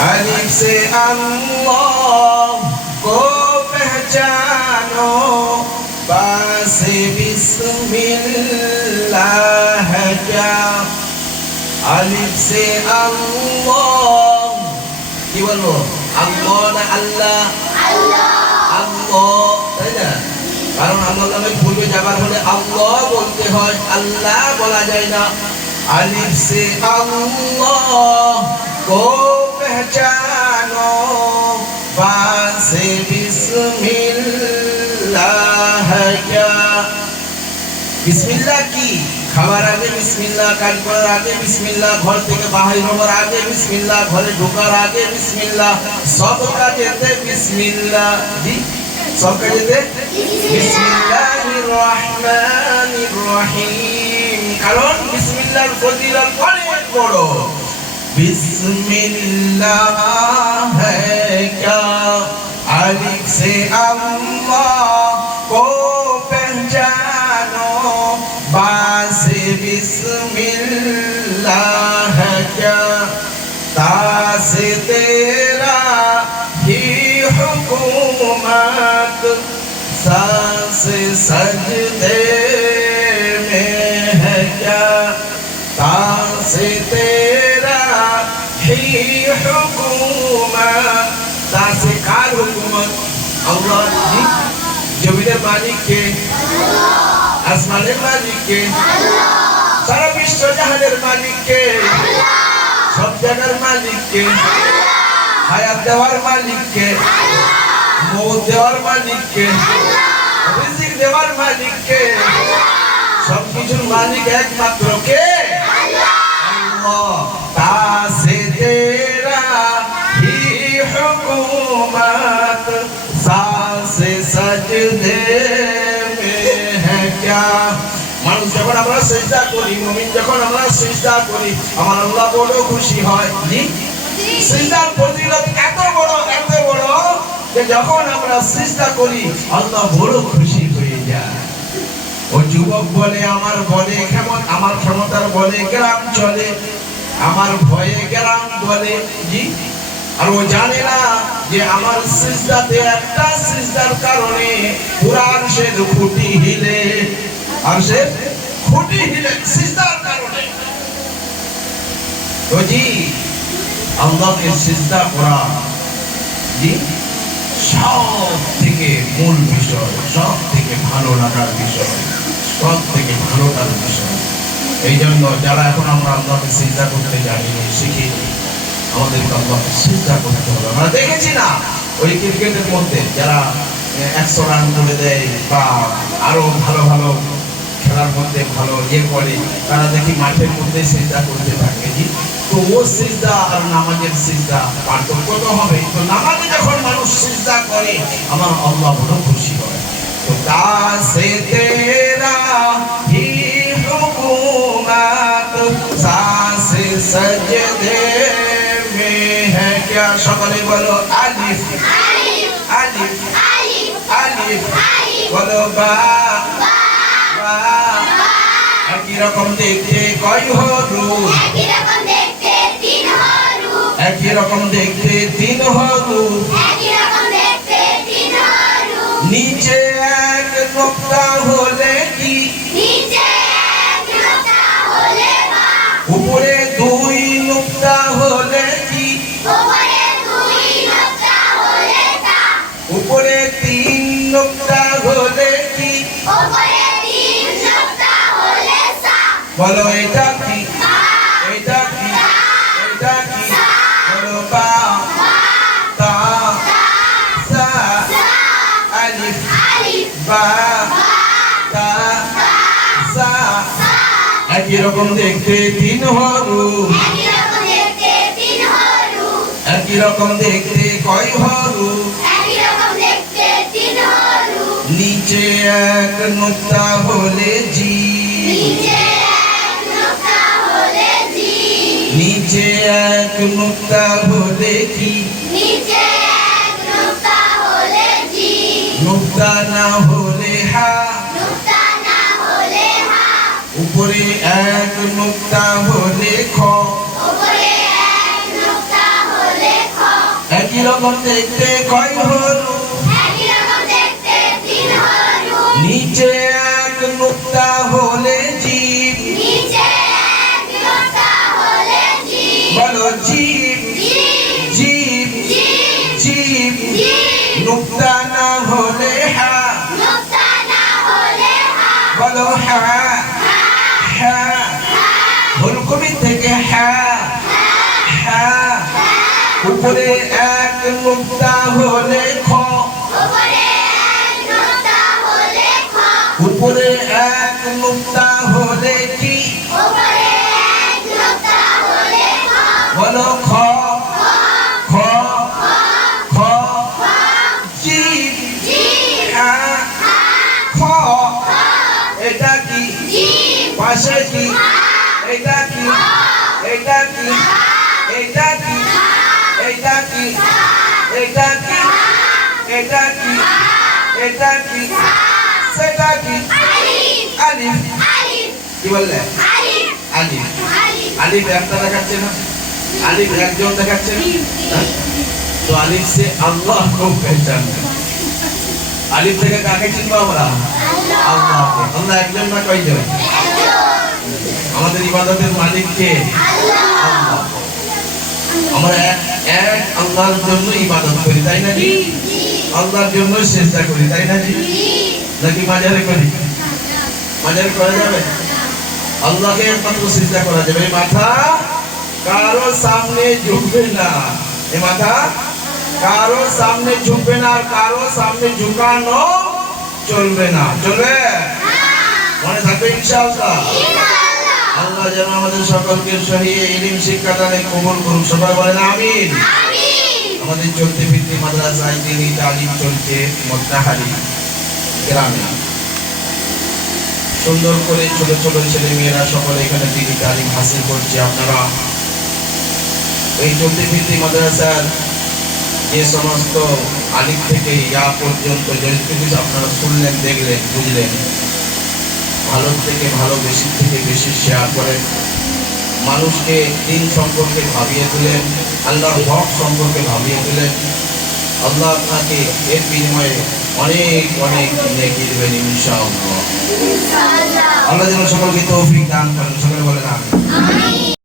अलिफ से अल्लाह को पहचानो, बा से बिस्मिल्लाह है क्या। अलिफ से अल्लाह কি বলবো, আল্লাহ না আল্লাহ, আল্লাহ, তাই না? কারণ আল্লাহ নামে পূর্বে যাবার হলে আল্লাহ বলতে হয়, আল্লাহ বলা যায় না। अलिफ से अल्लाह को पहचानो, बा से बिस्मिल्लाह है क्या। बिस्मिल्लाह की খাবার আগে বিসমিল্লাহ, কাজ করার আগে বিসমিল্লাহ, ঘর থেকে বাহির হওয়ার আগে বিসমিল্লাহ, ঘরে ঢোকার আগে বিসমিল্লাহ, সব কাজেতে বিসমিল্লাহ। জি, সব কাজেতে বিসমিল্লাহির রহমানির রহিম। কারণ বিসমিল্লাহর ফজিলত অনেক বড়। বিসমিল্লাহ হ্যায় ক্যা, আলিফ সে আল্লাহ কো पहचानो, बा से बिस्मिल्लाह है क्या। ता से तेरा ही हुकूमत, सा से सजदे में है क्या। ता से तेरा ही हुकूमत, ता से कार हुकूमत, अल्लाह जी। জমিনের মালিক কে? আল্লাহ। আসমানের মালিক কে? আল্লাহ। সারা বিশ্ব জাহানের মালিক কে? আল্লাহ। সব জায়গার মালিক কে? আল্লাহ। হায়াত দেওয়ার মালিক কে? আল্লাহ। মওত দেওয়ার মালিক কে? আল্লাহ। রিজিক দেওয়ার মালিক কে? আল্লাহ। সব কিছুর মালিক একমাত্র কে? আল্লাহ। আল্লাহ। তা সে তেরা হি হুকুমত, सा से सजदे में है क्या। মানুষ যখন আমরা সিজদা করি, মুমিন যখন আমরা সিজদা করি, আমার আল্লাহ বড় খুশি হয়। জি, সিজদার ফজিলত এত বড় যে যখন আমরা সিজদা করি আল্লাহ বড় খুশি হয়ে যায়। ও যুবক বলে, আমার বলে কেমন, আমার ক্ষমতার বলে গ্রাম চলে, আমার ভয়ে গ্রাম বলে। জি, আর ও জানে না যে আমার সিজদাতে একটা সিজদার কারণে পুরা আরশের খুঁটি হিলে, আরশের খুঁটি হিলে সিজদার কারণে। তো জি, আল্লাহকে সিজদা করা জি সব থেকে মূল বিষয়, সব থেকে ভালো লাগার বিষয়, সব থেকে ভালোটার বিষয়। এই জন্য যারা এখন আমরা আল্লাহকে সিজদা করতে জানি, শিখিনি, আমাদেরকে আল্লাহকে সিজদা করতে হবে। আমরা দেখেছি না ওই ক্রিকেটের মধ্যে যারা 100 রান করে দেয় বা আরো ভালো ভালো খেলার মধ্যে ভালো করে, তারা দেখি মাঠের মধ্যে সিজদা করতে থাকে। জি, তো ও সিজদা আর নামাজের সিজদা পার্থক্য তো হবে। তো নামাজে যখন মানুষ সিজদা করে আমার আল্লাহ বড় খুশি হয়। তো তা সে তেরা হি হুকুমত, সা সে সজদে है क्या। সকলে বলো আলিফ, আলিফ, আলিফ, আলিফ, আলিফ, বলো বা, বা, একই রকম দেখতে কয় হরুফ, একই রকম দেখতে 3 হরুফ, একই রকম দেখতে 3 হরুফ, একই রকম দেখতে 3 হরুফ। নিচে এক নোক্তা হলে কি, নিচে এক নোক্তা হলে বা, উপরে 2 নোক্তা হলে কি, উপরে 2 নোক্তা হলে তা, উপরে 3 নোক্তা হলে কি, উপরে 3 নোক্তা হলে সা। বলো এটা কি, এটা কি, এটা কি, বলো বা, তা, সা, আলিফ, আলিফ, বা, তা, সা। একই রকম দেখতে 3 হরুফ, একই রকম দেখতে কয় হরুফ, একই রকম দেখতে 3 হরুফ। নিচে এক নোক্তা হলে জি, নিচে এক নোক্তা হলে জি, নিচে এক নোক্তা হলে কি, নিচে এক নোক্তা হলে জি, নোক্তা না হলে হা, নোক্তা না হলে হা, উপরে এক নোক্তা হলে খ, উপরে এক নোক্তা হলে খ। একই রকম দেখতে কয় হলু, নিচে এক নুক্তা হলে জীব, বলো জীব, জীব, জীব, নুক্তা না হলে হা, বলো হা, হা, হুলকুমি থেকে হা, হা, উপরে এক নুক্তা হলে খ, উপরে এক নুক্তা হলে কি, বলো খ, খ, খ, জীব, হা, খ, এটা কি, পাশে কি, এটা কি, এটা কি, এটা কি, এটা কি, এটা কি, এটা কি, এটা কি, সেটা কি, আলিফ, কি বললে, আলিফ, আলিফ একটা দেখাচ্ছে না, আলিফ একজন দেখাচ্ছে না, তো আলিফ সে আল্লাহ को पहचान है। আলিফ থেকে কাকে চিনবো আমরা, আল্লাহকে। আল্লাহ একজন না কয়জন, আমাদের ইবাদতের মালিক কে, আল্লাহ। আমরা এক আল্লাহর জন্য ইবাদত করি, তাই না জি, আল্লাহর জন্য সিজদা করি, তাই না জি, নাকি মাজারে করি, মাজারে করা যাবে, আল্লাহকে একমাত্র সিজদা করা যাবে। এই মাথা কারো সামনে ঝুঁকবে না, এই মাথা কারো সামনে ঝুঁকবে না, আর কারো সামনে ঝুঁকানো চলবে না, চলবে, মনে থাকবে ইনশাআল্লাহ। আল্লাহ যেন আমাদের সকলকে সহি ইলম শিক্ষা দানে কবুল করুন, সবাই বলেন আমিন। আমাদের চলতে ফিরতে মাদ্রাসায় দিনী তালিম চলছে মোত্তাহারি গ্রামে, সুন্দর করে ছোট ছোট ছেলে মেয়েরা সকলে এখানে দিনী তালিম হাসিল করছে। আপনারা এই চলতে ফিরতে মাদ্রাসার যে সমস্ত আলিফ থেকে ইয়া পর্যন্ত যেটুকু আপনারা শুনলেন, দেখলেন, বুঝলেন, ভালো থেকে ভালো, বেশি থেকে বেশি শেয়ার করেন, মানুষকে দিন সম্পর্কে ভাবিয়ে তুলেন, আল্লাহর হক সম্পর্কে ভাবিয়ে তুলেন। আল্লাহ আপনাকে এর বিনিময়ে অনেক অনেক নেকি দেবেন ইনশাআল্লাহ। আল্লাহ যেন সকলকে তৌফিক দান করেন, সকলে বলেন আমিন।